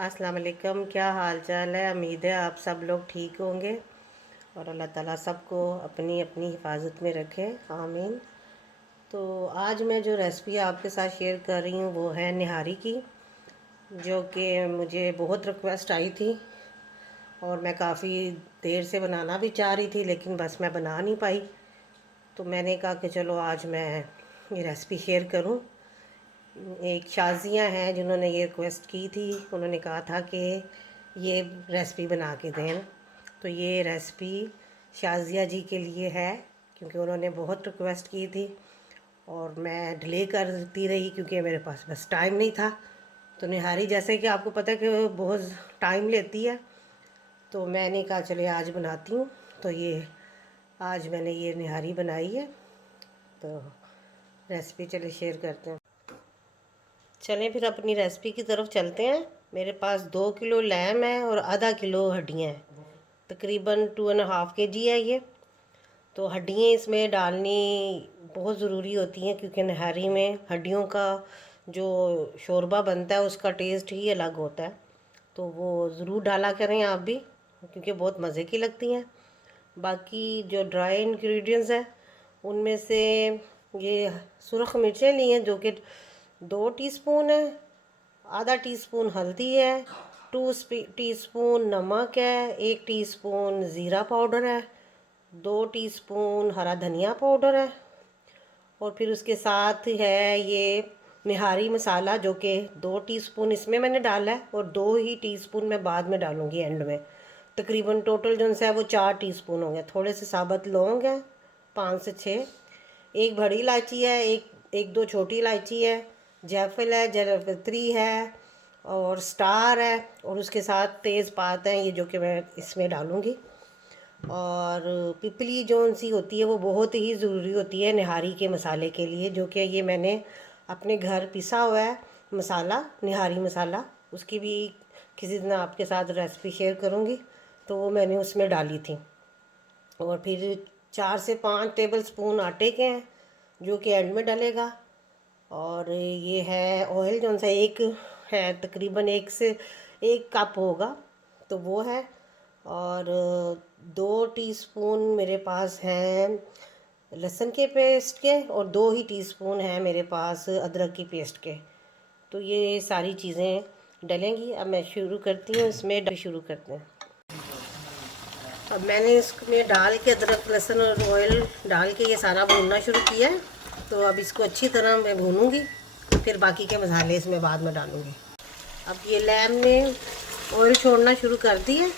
अस्सलाम वालेकुम। क्या हाल चाल है? उम्मीद है आप सब लोग ठीक होंगे और अल्लाह ताला सबको अपनी अपनी हिफाजत में रखे, आमीन। तो आज मैं जो रेसिपी आपके साथ शेयर कर रही हूँ वो है निहारी की, जो कि मुझे बहुत रिक्वेस्ट आई थी और मैं काफ़ी देर से बनाना भी चाह रही थी, लेकिन बस मैं बना नहीं पाई। तो मैंने कहा कि चलो आज मैं ये रेसिपी शेयर करूँ। एक शाजिया हैं जिन्होंने ये रिक्वेस्ट की थी, उन्होंने कहा था कि ये रेसिपी बना के दें। तो ये रेसिपी शाजिया जी के लिए है, क्योंकि उन्होंने बहुत रिक्वेस्ट की थी और मैं डिले करती रही क्योंकि मेरे पास बस टाइम नहीं था। तो निहारी जैसे कि आपको पता है कि बहुत टाइम लेती है, तो मैंने कहा चले आज बनाती हूँ। तो ये आज मैंने ये निहारी बनाई है, तो रेसिपी चले शेयर करते हैं। चलें फिर अपनी रेसिपी की तरफ चलते हैं। मेरे पास 2 किलो लैम है और आधा किलो हड्डियाँ हैं, तकरीबन 2.5 kg है ये। तो हड्डियाँ इसमें डालनी बहुत ज़रूरी होती हैं, क्योंकि नहारी में हड्डियों का जो शोरबा बनता है उसका टेस्ट ही अलग होता है। तो वो ज़रूर डाला करें आप भी, क्योंकि बहुत मज़े की लगती हैं। बाकी जो ड्राई इंग्रेडिएंट्स हैं उनमें से ये सुरख मिर्चें ली हैं, जो कि 2 टीस्पून है, आधा टीस्पून हल्दी है, 2 टीस्पून नमक है, 1 टीस्पून ज़ीरा पाउडर है, 2 टीस्पून हरा धनिया पाउडर है, और फिर उसके साथ है ये निहारी मसाला, जो कि 2 टीस्पून इसमें मैंने डाला है और 2 ही टीस्पून मैं बाद में डालूँगी एंड में। तकरीबन टोटल जो है वो 4 टीस्पून हो गए। थोड़े से साबुत लौंग है 5 से 6, एक बड़ी इलायची है, एक दो छोटी इलायची है, जायफल है, जावित्री है और स्टार है, और उसके साथ तेज़पात है, ये जो कि मैं इसमें डालूँगी। और पिपली जौन सी होती है वो बहुत ही ज़रूरी होती है निहारी के मसाले के लिए, जो कि ये मैंने अपने घर पिसा हुआ है मसाला, निहारी मसाला। उसकी भी किसी दिन आपके साथ रेसिपी शेयर करूँगी। तो वो मैंने उसमें डाली थी। और फिर 4 से 5 टेबल स्पून आटे के हैं, जो कि एंड में डलेगा। और ये है ऑयल जो सा एक है, तकरीबन 1 कप होगा, तो वो है। और 2 टीस्पून मेरे पास हैं लहसुन के पेस्ट के, और 2 ही टीस्पून हैं मेरे पास अदरक की पेस्ट के। तो ये सारी चीज़ें डलेंगी। अब मैं शुरू करती हूँ, इसमें शुरू करते हैं। अब मैंने इसमें डाल के अदरक लहसुन और ऑयल डाल के ये सारा भूनना शुरू किया है। तो अब इसको अच्छी तरह मैं भूनूंगी, फिर बाकी के मसाले इसमें बाद में डालूंगी। अब ये लैम ने ऑयल छोड़ना शुरू कर दिया,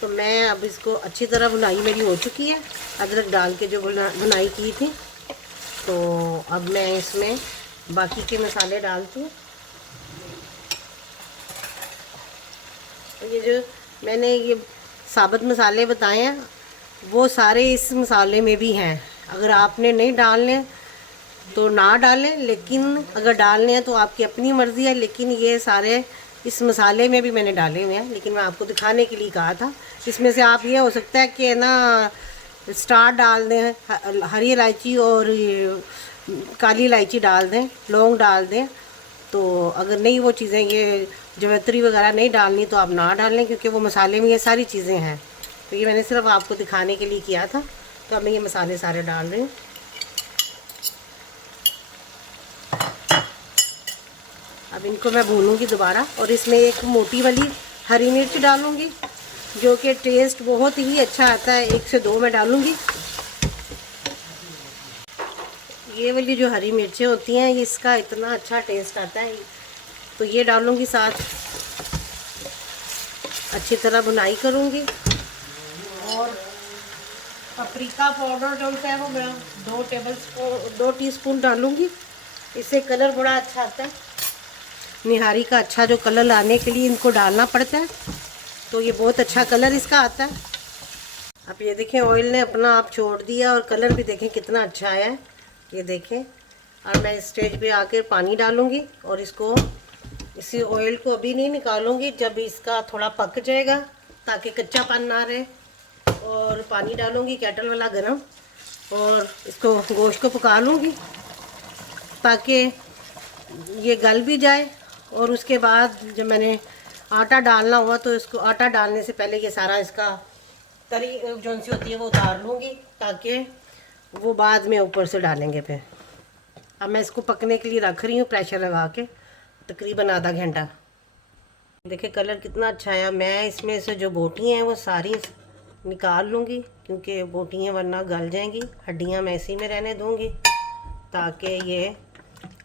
तो मैं अब इसको अच्छी तरह भुनाई मेरी हो चुकी है, अदरक डाल के जो भुनाई की थी। तो अब मैं इसमें बाकी के मसाले डालती हूँ। ये जो मैंने ये साबुत मसाले बताए हैं वो सारे इस मसाले में भी हैं। अगर आपने नहीं डालने तो ना डालें, लेकिन अगर डालने हैं तो आपकी अपनी मर्ज़ी है। लेकिन ये सारे इस मसाले में भी मैंने डाले हुए हैं, लेकिन मैं आपको दिखाने के लिए कहा था। इसमें से आप ये हो सकता है कि ना स्टार डाल दें, हरी इलायची और काली इलायची डाल दें, लौंग डाल दें। तो अगर नहीं वो चीज़ें, ये जावित्री वगैरह नहीं डालनी तो आप ना डालें, क्योंकि वो मसाले में ये सारी चीज़ें हैं। तो ये मैंने सिर्फ आपको दिखाने के लिए किया था। तो अब मैं ये मसाले सारे डाल रही हूँ। अब इनको मैं भूनूंगी दोबारा, और इसमें एक मोटी वाली हरी मिर्च डालूंगी, जो कि टेस्ट बहुत ही अच्छा आता है। 1 से 2 मैं डालूंगी। ये वाली जो हरी मिर्चें होती हैं इसका इतना अच्छा टेस्ट आता है, तो ये डालूंगी साथ। अच्छी तरह भुनाई करूंगी। और पपरिका पाउडर जो है वो मैं 2 टीस्पून डालूंगी। इससे कलर बड़ा अच्छा आता है। निहारी का अच्छा जो कलर लाने के लिए इनको डालना पड़ता है, तो ये बहुत अच्छा कलर इसका आता है। अब ये देखें ऑयल ने अपना आप छोड़ दिया और कलर भी देखें कितना अच्छा आया है, ये देखें। और मैं इस स्टेज पे आकर पानी डालूंगी, और इसको इसी ऑयल को अभी नहीं निकालूंगी, जब इसका थोड़ा पक जाएगा, ताकि कच्चापन ना रहे। और पानी डालूंगी केटल वाला गरम, और इसको गोश्त को पका लूँगी ताकि ये गल भी जाए। और उसके बाद जब मैंने आटा डालना हुआ तो इसको आटा डालने से पहले ये सारा इसका तरी जो सी होती है वो उतार लूँगी, ताकि वो बाद में ऊपर से डालेंगे फिर। अब मैं इसको पकने के लिए रख रही हूँ प्रेशर लगा के, तकरीबन आधा घंटा। देखिए कलर कितना अच्छा आया। मैं इसमें से जो बोटियाँ हैं वो सारी निकाल लूँगी, क्योंकि बोटियाँ वरना गल जाएंगी। हड्डियाँ मैं इसी में रहने दूँगी ताकि ये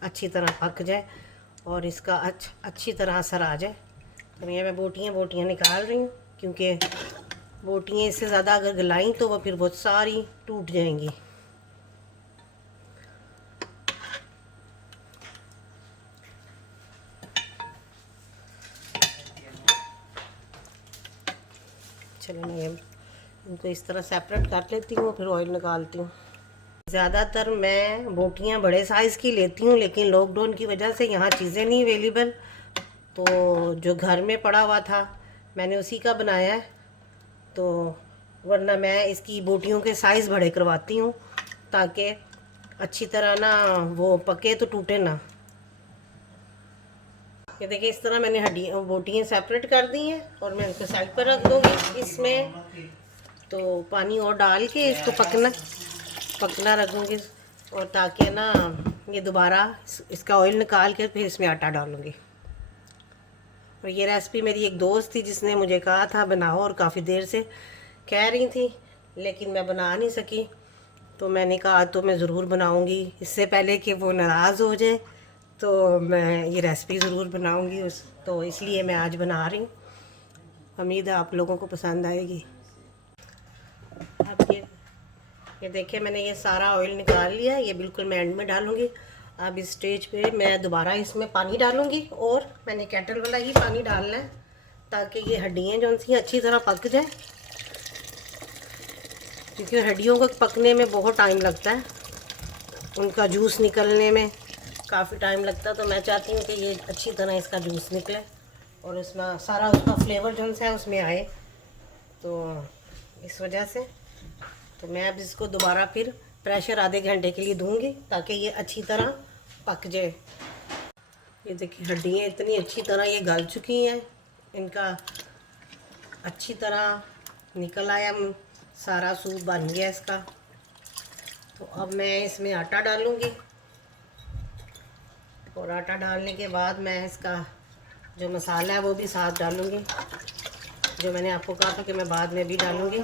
अच्छी तरह पक जाए और इसका अच्छी तरह असर आ जाए। तो ये मैं बोटियाँ निकाल रही हूँ, क्योंकि बोटियाँ इससे ज़्यादा अगर गलाई तो वो फिर बहुत सारी टूट जाएंगी। चलो मैं इनको इस तरह सेपरेट कर लेती हूँ, फिर ऑयल निकालती हूँ। ज़्यादातर मैं बोटियाँ बड़े साइज़ की लेती हूँ, लेकिन लॉकडाउन की वजह से यहाँ चीज़ें नहीं अवेलेबल, तो जो घर में पड़ा हुआ था मैंने उसी का बनाया है। तो वरना मैं इसकी बोटियों के साइज़ बड़े करवाती हूँ, ताकि अच्छी तरह ना वो पके तो टूटे ना। ये देखिए इस तरह मैंने बोटियाँ सेपरेट कर दी हैं और मैं इनको साइड पर रख दूँगी। इसमें तो पानी और डाल के इसको पकना रखूँगी, और ताकि ना ये दोबारा इसका ऑयल निकाल के फिर इसमें आटा डालूँगी। और ये रेसिपी मेरी एक दोस्त थी जिसने मुझे कहा था बनाओ, और काफ़ी देर से कह रही थी, लेकिन मैं बना नहीं सकी। तो मैंने कहा तो मैं ज़रूर बनाऊँगी, इससे पहले कि वो नाराज़ हो जाए तो मैं ये रेसिपी ज़रूर बनाऊँगी तो इसलिए मैं आज बना रही हूँ। उम्मीद है आप लोगों को पसंद आएगी। अब ये देखिए मैंने ये सारा ऑयल निकाल लिया, ये बिल्कुल मैं एंड में डालूँगी। अब इस स्टेज पे मैं दोबारा इसमें पानी डालूँगी, और मैंने केटल वाला ही पानी डालना है ताकि ये हड्डियाँ जो सी अच्छी तरह पक जाए, क्योंकि हड्डियों को पकने में बहुत टाइम लगता है, उनका जूस निकलने में काफ़ी टाइम लगता है। तो मैं चाहती हूँ कि ये अच्छी तरह इसका जूस निकले और उसमें सारा उसका फ्लेवर जो है उसमें आए, तो इस वजह से तो मैं अब इसको दोबारा फिर प्रेशर आधे घंटे के लिए दूंगी ताकि ये अच्छी तरह पक जाए। ये देखिए हड्डियाँ इतनी अच्छी तरह ये गल चुकी हैं, इनका अच्छी तरह निकल आया, सारा सूप बन गया इसका। तो अब मैं इसमें आटा डालूंगी, और आटा डालने के बाद मैं इसका जो मसाला है वो भी साथ डालूंगी, जो मैंने आपको कहा था कि मैं बाद में भी डालूंगी।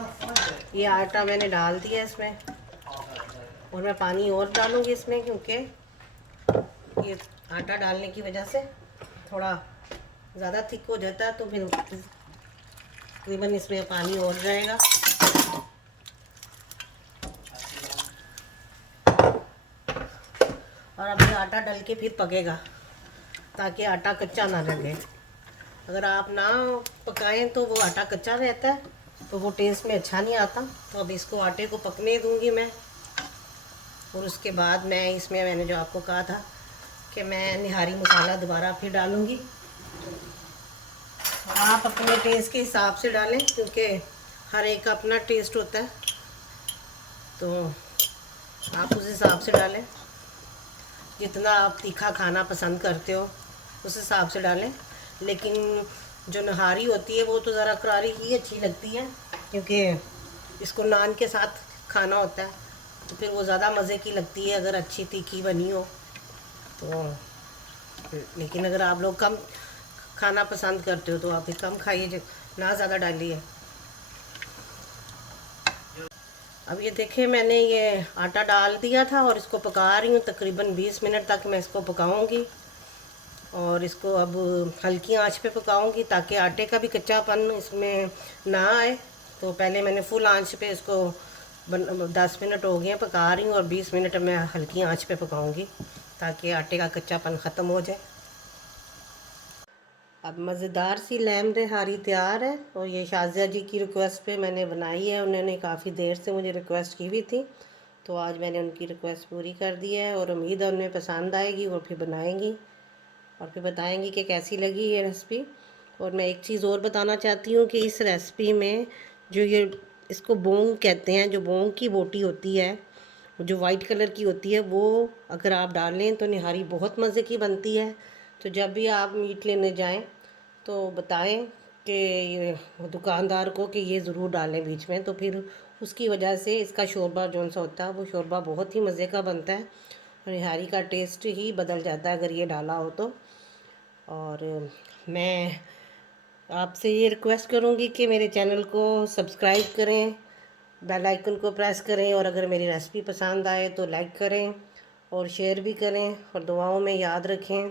ये आटा मैंने डाल दिया इसमें, और मैं पानी और डालूंगी इसमें, क्योंकि ये आटा डालने की वजह से थोड़ा ज़्यादा थिक हो जाता है, तो फिर तकरीबन इसमें पानी और जाएगा। और अब ये आटा डाल के फिर पकेगा, ताकि आटा कच्चा ना लगे। अगर आप ना पकाएं तो वो आटा कच्चा रहता है, तो वो टेस्ट में अच्छा नहीं आता। तो अब इसको आटे को पकने दूंगी मैं, और उसके बाद मैं इसमें मैंने जो आपको कहा था कि मैं निहारी मसाला दोबारा फिर डालूंगी। आप अपने टेस्ट के हिसाब से डालें, क्योंकि हर एक का अपना टेस्ट होता है, तो आप उस हिसाब से डालें। जितना आप तीखा खाना पसंद करते हो उस हिसाब से डालें। लेकिन जो नहारी होती है वो तो ज़रा करारी ही अच्छी लगती है, क्योंकि इसको नान के साथ खाना होता है, तो फिर वो ज़्यादा मज़े की लगती है अगर अच्छी तीखी बनी हो तो। लेकिन अगर आप लोग कम खाना पसंद करते हो तो आप भी कम खाइए, ना ज़्यादा डालिए। अब ये देखिए मैंने ये आटा डाल दिया था और इसको पका रही हूँ, तकरीबन 20 मिनट तक मैं इसको पकाऊंगी। और इसको अब हल्की आंच पे पकाऊंगी ताकि आटे का भी कच्चापन इसमें ना आए। तो पहले मैंने फुल आंच पे इसको 10 मिनट हो गए पका रही हूँ, और 20 मिनट मैं हल्की आंच पे पकाऊंगी ताकि आटे का कच्चापन ख़त्म हो जाए। अब मज़ेदार सी लैम नहारी तैयार है, और ये शाजिया जी की रिक्वेस्ट पे मैंने बनाई है। उन्होंने काफ़ी देर से मुझे रिक्वेस्ट की हुई थी, तो आज मैंने उनकी रिक्वेस्ट पूरी कर दी है, और उम्मीद है उन्हें पसंद आएगी और फिर बनाएंगी और फिर बताएंगी कि कैसी लगी ये रेसिपी। और मैं एक चीज़ और बताना चाहती हूँ कि इस रेसिपी में जो ये इसको बोंग कहते हैं, जो बोंग की बोटी होती है जो वाइट कलर की होती है, वो अगर आप डालें तो निहारी बहुत मज़े की बनती है। तो जब भी आप मीट लेने जाएं तो बताएं कि ये दुकानदार को कि ये ज़रूर डालें बीच में, तो फिर उसकी वजह से इसका शोरबा जौन सा होता है वो शोरबा बहुत ही मज़े का बनता है। निहारी का टेस्ट ही बदल जाता है अगर ये डाला हो तो। और मैं आपसे ये रिक्वेस्ट करूँगी कि मेरे चैनल को सब्सक्राइब करें, बेल आइकन को प्रेस करें, और अगर मेरी रेसिपी पसंद आए तो लाइक करें और शेयर भी करें और दुआओं में याद रखें।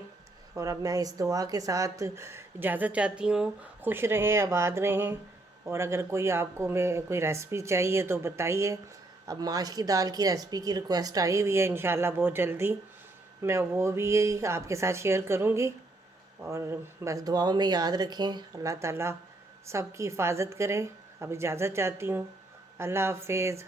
और अब मैं इस दुआ के साथ इजाज़त चाहती हूँ। खुश रहें, आबाद रहें। और अगर कोई आपको मैं कोई रेसिपी चाहिए तो बताइए। अब माश की दाल की रेसिपी की रिक्वेस्ट आई हुई है, इंशाल्लाह बहुत जल्दी मैं वो भी आपके साथ शेयर करूँगी। और बस दुआओं में याद रखें। अल्लाह ताला सबकी हिफाजत करे। अब इजाज़त चाहती हूँ। अल्लाह हाफिज़।